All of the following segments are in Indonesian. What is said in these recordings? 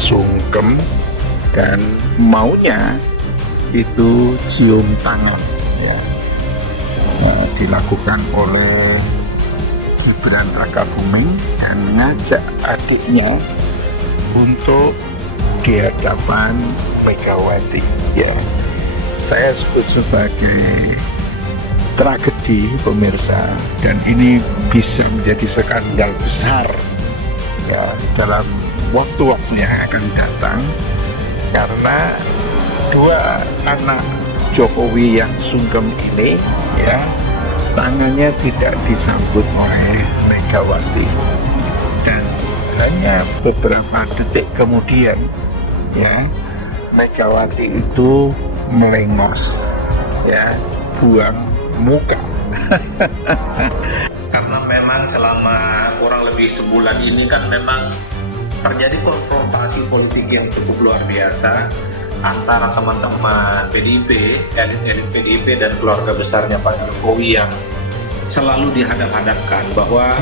sungkem dan maunya itu cium tangan, ya. Dilakukan oleh Gibran Rakabuming yang mengajak adiknya untuk di hadapan Megawati, ya. Saya sebut sebagai tragedi, pemirsa, dan ini bisa menjadi skandal besar, ya, dalam waktu-waktu yang akan datang, karena dua anak Jokowi yang sungkem ini, ya, tangannya tidak disambut oleh Megawati, dan hanya beberapa detik kemudian, ya, Megawati itu melengos, ya, buang muka. Karena memang selama kurang lebih sebulan ini kan memang terjadi konfrontasi politik yang cukup luar biasa antara teman-teman PDIP, elit-elit PDIP dan keluarga besarnya Pak Jokowi yang selalu dihadap-hadapkan bahwa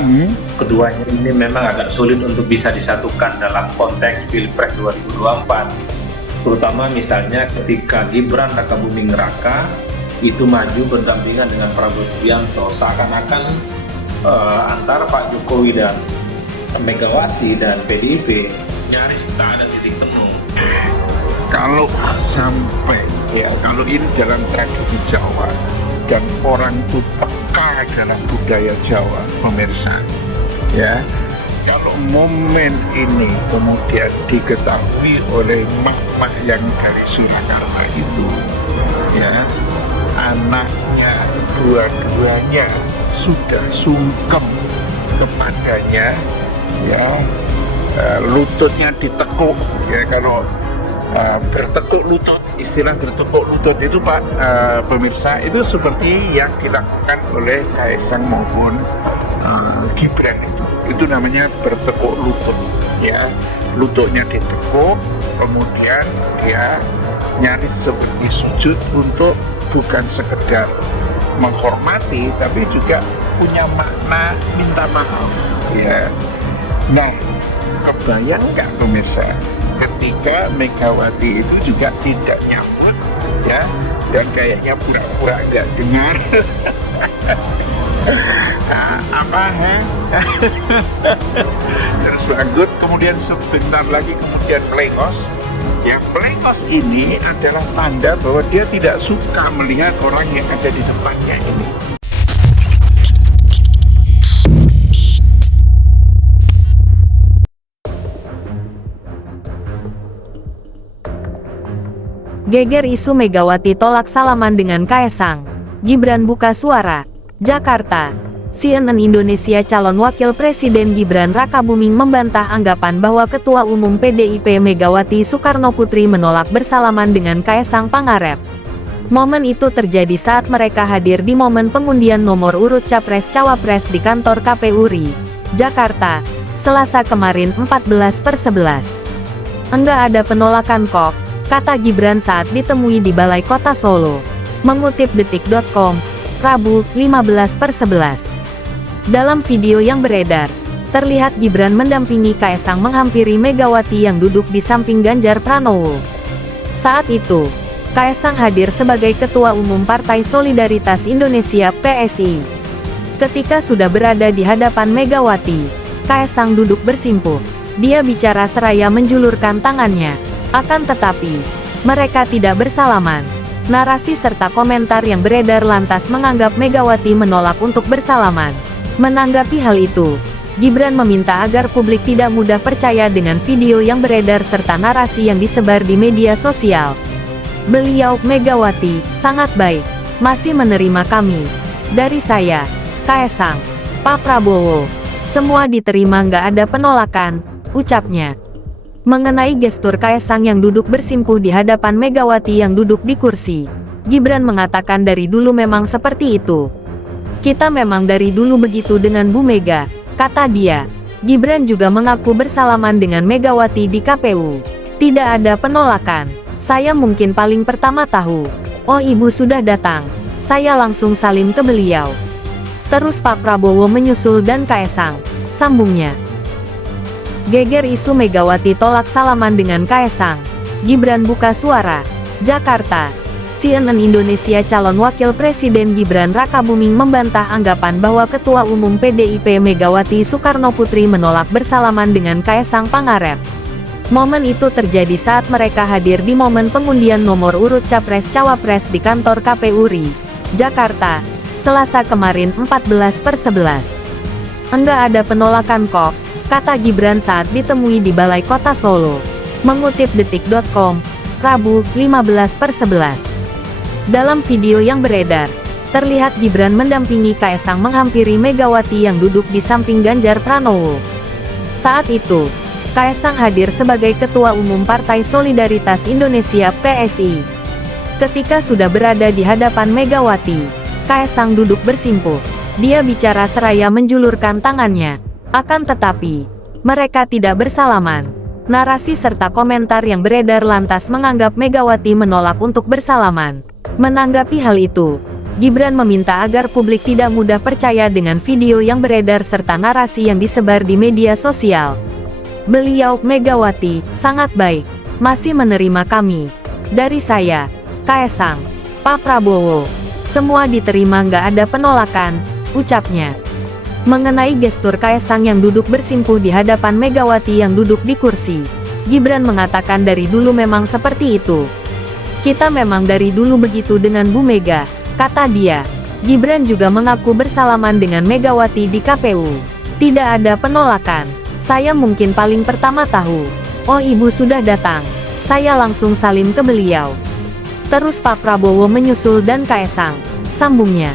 keduanya ini memang agak sulit untuk bisa disatukan dalam konteks Pilpres 2024, terutama misalnya ketika Gibran Rakabuming Raka itu maju berdampingan dengan Prabowo Subianto, seakan-akan antara Pak Jokowi dan Megawati dan PDIP nyaris tak ada titik temu. Kalau sampai, ya, kalau ini dalam tradisi Jawa dan orang itu peka dalam budaya Jawa, pemirsa, ya, kalau momen ini kemudian diketahui oleh mak-mak yang dari Surakarta itu, ya, anaknya dua-duanya sudah sungkem kepadanya, ya, lututnya ditekuk, ya, kalau bertekuk lutut, istilah bertekuk lutut itu, Pak, pemirsa, itu seperti yang dilakukan oleh Kaisang maupun Gibran, itu namanya bertekuk lutut, ya, lututnya ditekuk, kemudian dia nyaris seperti sujud untuk bukan sekedar menghormati, tapi juga punya makna minta maaf, ya. Nah, kebayang nggak, pemirsa, ketika Megawati itu juga tidak nyambut, ya, dan kayaknya pura-pura nggak dengar. Terus banggut, kemudian sebentar lagi kemudian melengos. Yang melengos ini adalah tanda bahwa dia tidak suka melihat orang yang ada di depannya ini. Geger isu Megawati tolak salaman dengan Kaesang. Gibran buka suara. Jakarta. CNN Indonesia calon wakil presiden Gibran Rakabuming membantah anggapan bahwa Ketua Umum PDIP Megawati Soekarnoputri menolak bersalaman dengan Kaesang Pangarep. Momen itu terjadi saat mereka hadir di momen pengundian nomor urut Capres-Cawapres di kantor KPU RI, Jakarta, Selasa kemarin 14/11. Enggak ada penolakan kok, kata Gibran saat ditemui di Balai Kota Solo. Mengutip detik.com, Rabu, 15/11. Dalam video yang beredar, terlihat Gibran mendampingi Kaesang menghampiri Megawati yang duduk di samping Ganjar Pranowo. Saat itu, Kaesang hadir sebagai Ketua Umum Partai Solidaritas Indonesia (PSI). Ketika sudah berada di hadapan Megawati, Kaesang duduk bersimpuh. Dia bicara seraya menjulurkan tangannya. Akan tetapi, mereka tidak bersalaman. Narasi serta komentar yang beredar lantas menganggap Megawati menolak untuk bersalaman. Menanggapi hal itu, Gibran meminta agar publik tidak mudah percaya dengan video yang beredar serta narasi yang disebar di media sosial. Beliau, Megawati, sangat baik, masih menerima kami. Dari saya, Kaesang, Pak Prabowo, semua diterima, nggak ada penolakan, ucapnya. Mengenai gestur Kaesang yang duduk bersimpuh di hadapan Megawati yang duduk di kursi, Gibran mengatakan dari dulu memang seperti itu. Kita memang dari dulu begitu dengan Bu Mega, kata dia. Gibran juga mengaku bersalaman dengan Megawati di KPU. Tidak ada penolakan. Saya mungkin paling pertama tahu. Oh, Ibu sudah datang. Saya langsung salim ke beliau. Terus Pak Prabowo menyusul dan Kaesang, sambungnya. Geger isu Megawati tolak salaman dengan Kaesang. Gibran buka suara. Jakarta. CNN Indonesia calon wakil presiden Gibran Rakabuming membantah anggapan bahwa Ketua Umum PDIP Megawati Soekarnoputri menolak bersalaman dengan Kaesang Pangarep. Momen itu terjadi saat mereka hadir di momen pengundian nomor urut Capres-Cawapres di kantor KPU RI, Jakarta, Selasa kemarin 14/11. Enggak ada penolakan kok, kata Gibran saat ditemui di Balai Kota Solo. Mengutip detik.com, Rabu, 15/11. Dalam video yang beredar, terlihat Gibran mendampingi Kaesang menghampiri Megawati yang duduk di samping Ganjar Pranowo. Saat itu, Kaesang hadir sebagai Ketua Umum Partai Solidaritas Indonesia (PSI). Ketika sudah berada di hadapan Megawati, Kaesang duduk bersimpuh. Dia bicara seraya menjulurkan tangannya. Akan tetapi, mereka tidak bersalaman. Narasi serta komentar yang beredar lantas menganggap Megawati menolak untuk bersalaman. Menanggapi hal itu, Gibran meminta agar publik tidak mudah percaya dengan video yang beredar serta narasi yang disebar di media sosial. Beliau, Megawati, sangat baik, masih menerima kami. Dari saya, Kaesang, Pak Prabowo, semua diterima, nggak ada penolakan, ucapnya. Mengenai gestur Kaesang yang duduk bersimpuh di hadapan Megawati yang duduk di kursi, Gibran mengatakan dari dulu memang seperti itu. Kita memang dari dulu begitu dengan Bu Mega, kata dia. Gibran juga mengaku bersalaman dengan Megawati di KPU. Tidak ada penolakan. Saya mungkin paling pertama tahu. Oh, Ibu sudah datang. Saya langsung salim ke beliau. Terus Pak Prabowo menyusul dan Kaesang, sambungnya.